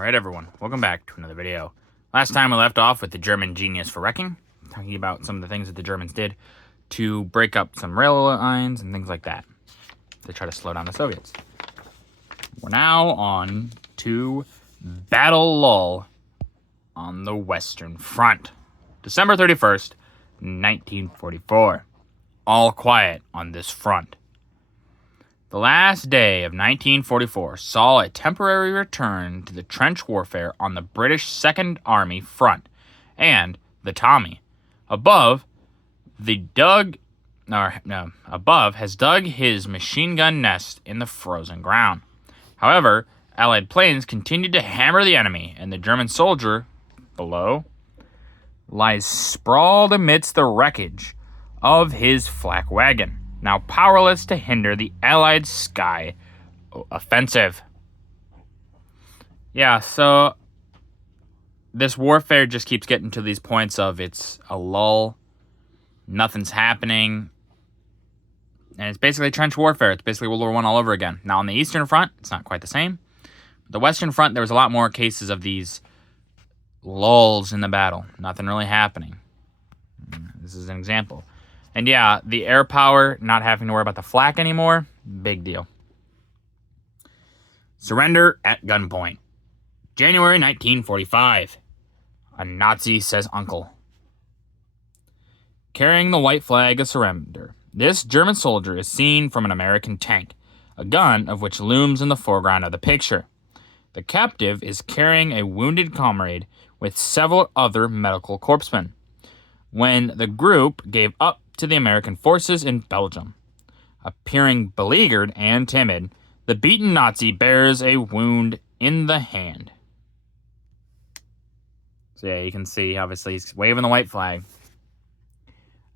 Alright everyone, welcome back to another video. Last time we left off with the German genius for wrecking, talking about some of the things that the Germans did to break up some rail lines and things like that, to try to slow down the Soviets. We're now on to Battle Lull on the Western Front. December 31st, 1944. All quiet on this front. The last day of 1944 saw a temporary return to the trench warfare on the British Second Army front and the Tommy. Above has dug his machine gun nest in the frozen ground. However, Allied planes continued to hammer the enemy, and the German soldier below lies sprawled amidst the wreckage of his flak wagon, now powerless to hinder the Allied sky offensive. Yeah, so this warfare just keeps getting to these points of it's a lull, nothing's happening, and it's basically trench warfare. It's basically World War I all over again. Now on the Eastern Front, it's not quite the same. The Western Front, there was a lot more cases of these lulls in the battle. Nothing really happening. This is an example. And yeah, the air power, not having to worry about the flak anymore, big deal. Surrender at gunpoint. January 1945. A Nazi says uncle. Carrying the white flag of surrender, this German soldier is seen from an American tank, a gun of which looms in the foreground of the picture. The captive is carrying a wounded comrade with several other medical corpsmen when the group gave up to the American forces in Belgium. Appearing beleaguered and timid, the beaten Nazi bears a wound in the hand. So yeah, you can see, obviously, he's waving the white flag.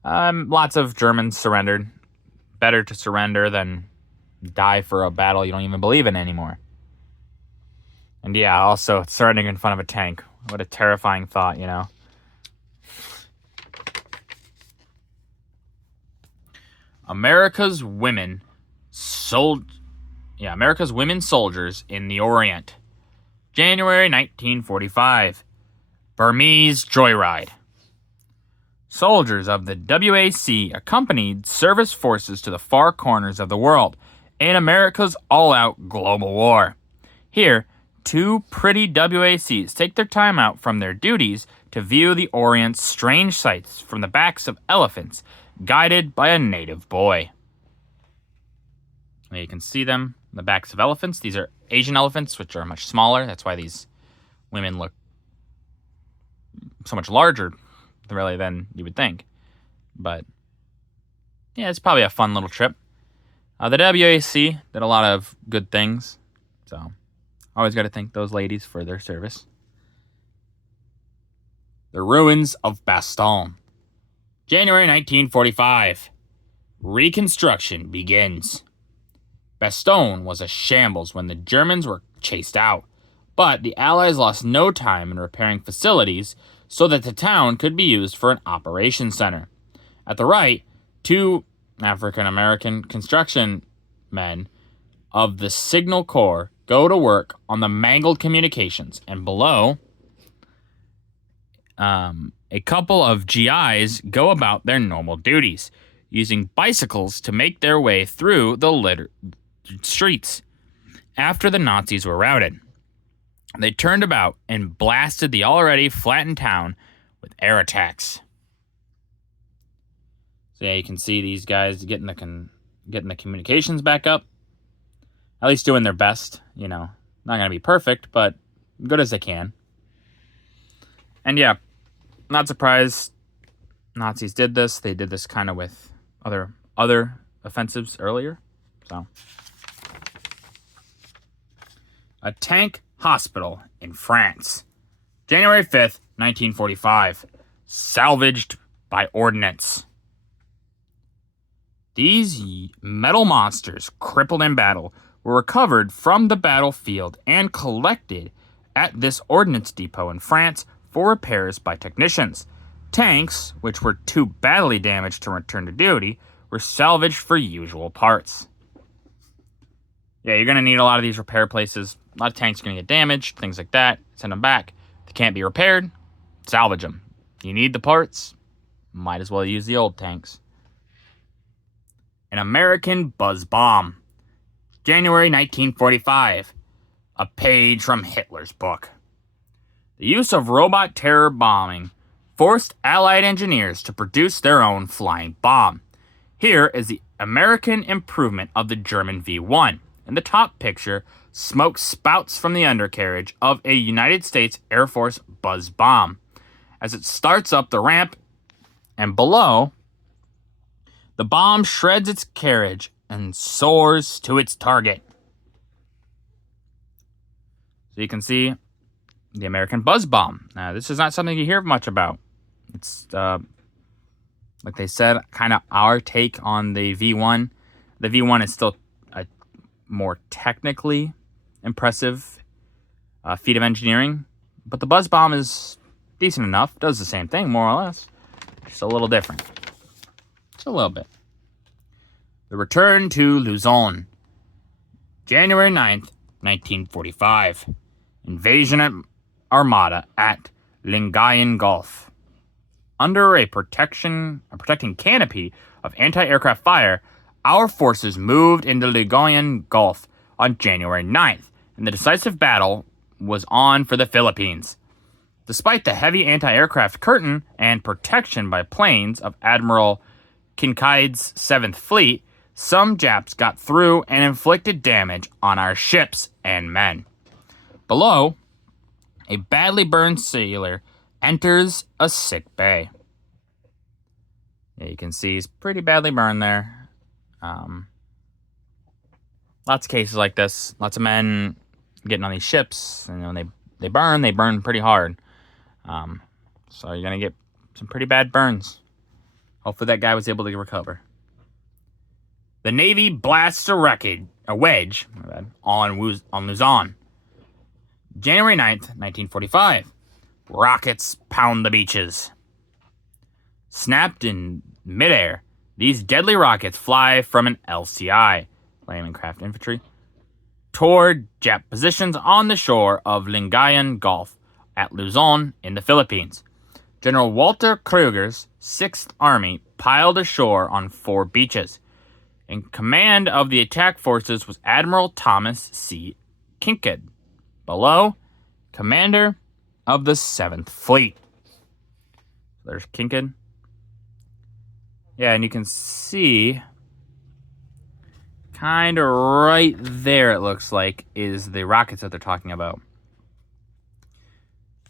Lots of Germans surrendered. Better to surrender than die for a battle you don't even believe in anymore. And yeah, also surrendering in front of a tank. What a terrifying thought, you know? America's women soldiers in the Orient. January 1945. Burmese joyride. Soldiers of the WAC accompanied service forces to the far corners of the world in America's all-out global war. Here, two pretty WACs take their time out from their duties to view the Orient's strange sights from the backs of elephants, guided by a native boy. You can see them, the backs of elephants. These are Asian elephants, which are much smaller. That's why these women look so much larger, really, than you would think. But, yeah, it's probably a fun little trip. The WAC did a lot of good things, so always got to thank those ladies for their service. The ruins of Bastogne. January 1945. Reconstruction begins. Bastogne was a shambles when the Germans were chased out, but the Allies lost no time in repairing facilities so that the town could be used for an operations center. At the right, two African-American construction men of the Signal Corps go to work on the mangled communications, and below, a couple of GIs go about their normal duties, using bicycles to make their way through the littered streets. After the Nazis were routed, they turned about and blasted the already flattened town with air attacks. So yeah, you can see these guys getting the communications back up. At least doing their best, you know. Not going to be perfect, but good as they can. And yeah, not surprised Nazis did this. They did this kind of with other offensives earlier. So, a tank hospital in France. January 5th, 1945. Salvaged by ordnance. These metal monsters, crippled in battle, were recovered from the battlefield and collected at this ordnance depot in France for repairs by technicians. Tanks, which were too badly damaged to return to duty, were salvaged for usual parts. Yeah, you're going to need a lot of these repair places A lot of tanks are going to get damaged, things like that. Send them back. If they can't be repaired, salvage them. You need the parts, might as well use the old tanks. An American Buzz Bomb. January 1945. A page from Hitler's book. The use of robot terror bombing forced Allied engineers to produce their own flying bomb. Here is the American improvement of the German V-1. In the top picture, smoke spouts from the undercarriage of a United States Air Force Buzz Bomb as it starts up the ramp, and below, the bomb shreds its carriage and soars to its target. So you can see the American Buzz Bomb. Now, this is not something you hear much about. It's, like they said, kind of our take on the V1. The V1 is still a more technically impressive feat of engineering, but the Buzz Bomb is decent enough. Does the same thing, more or less. Just a little different. Just a little bit. The return to Luzon. January 9th, 1945. Invasion Armada at Lingayen Gulf. Under a protecting canopy of anti-aircraft fire, our forces moved into Lingayen Gulf on January 9th, and the decisive battle was on for the Philippines. Despite the heavy anti-aircraft curtain and protection by planes of Admiral Kinkaid's 7th Fleet, some Japs got through and inflicted damage on our ships and men. Below, a badly burned sailor enters a sick bay. Yeah, you can see he's pretty badly burned there. Lots of cases like this. Lots of men getting on these ships, and when they burn pretty hard. So you're going to get some pretty bad burns. Hopefully that guy was able to recover. The Navy blasts a wedge on Luzon. January 9th, 1945. Rockets pound the beaches. Snapped in midair, these deadly rockets fly from an LCI, Landing Craft Infantry, toward Jap positions on the shore of Lingayen Gulf at Luzon in the Philippines. General Walter Kruger's 6th Army piled ashore on 4 beaches. In command of the attack forces was Admiral Thomas C. Kinkaid. Below, commander of the 7th Fleet. There's Kinkaid. Yeah, and you can see kind of right there, it looks like, is the rockets that they're talking about.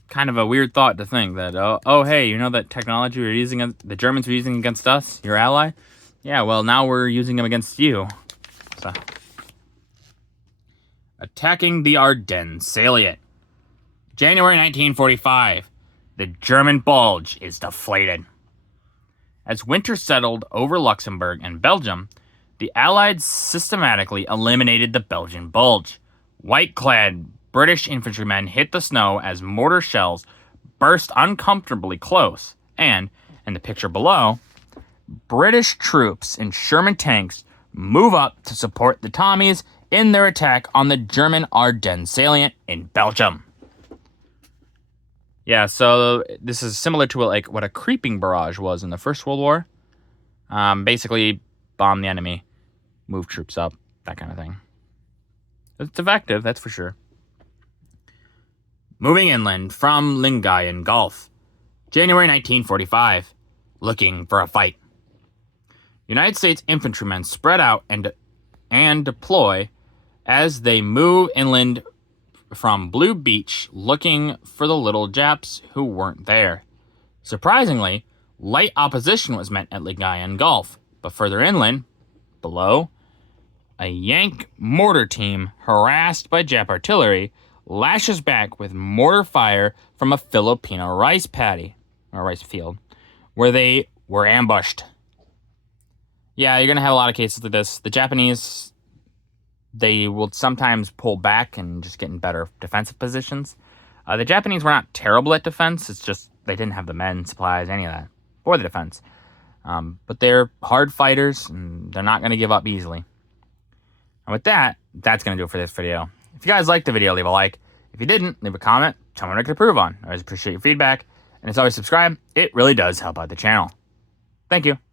Kind of a weird thought to think that, oh hey, you know that technology we're using, the Germans were using against us, your ally? Yeah, well, now we're using them against you. So. Attacking the Ardennes salient. January 1945. The German bulge is deflated. As winter settled over Luxembourg and Belgium, the Allies systematically eliminated the Belgian bulge. White-clad British infantrymen hit the snow as mortar shells burst uncomfortably close, and, in the picture below, British troops in Sherman tanks move up to support the Tommies in their attack on the German Ardennes salient in Belgium. Yeah, so this is similar to what a creeping barrage was in the First World War. Basically, bomb the enemy, move troops up, that kind of thing. It's effective, that's for sure. Moving inland from Lingayen Gulf. January 1945. Looking for a fight. United States infantrymen spread out and deploy as they move inland from Blue Beach looking for the little Japs who weren't there. Surprisingly, light opposition was met at Lingayen Gulf, but further inland, below, a Yank mortar team harassed by Jap artillery lashes back with mortar fire from a Filipino rice field, where they were ambushed. Yeah, you're going to have a lot of cases like this. The Japanese, they will sometimes pull back and just get in better defensive positions. The Japanese were not terrible at defense. It's just they didn't have the men, supplies, any of that for the defense. But they're hard fighters, and they're not going to give up easily. And with that, that's going to do it for this video. If you guys liked the video, leave a like. If you didn't, leave a comment. Tell me what I could improve on. I always appreciate your feedback. And as always, subscribe. It really does help out the channel. Thank you.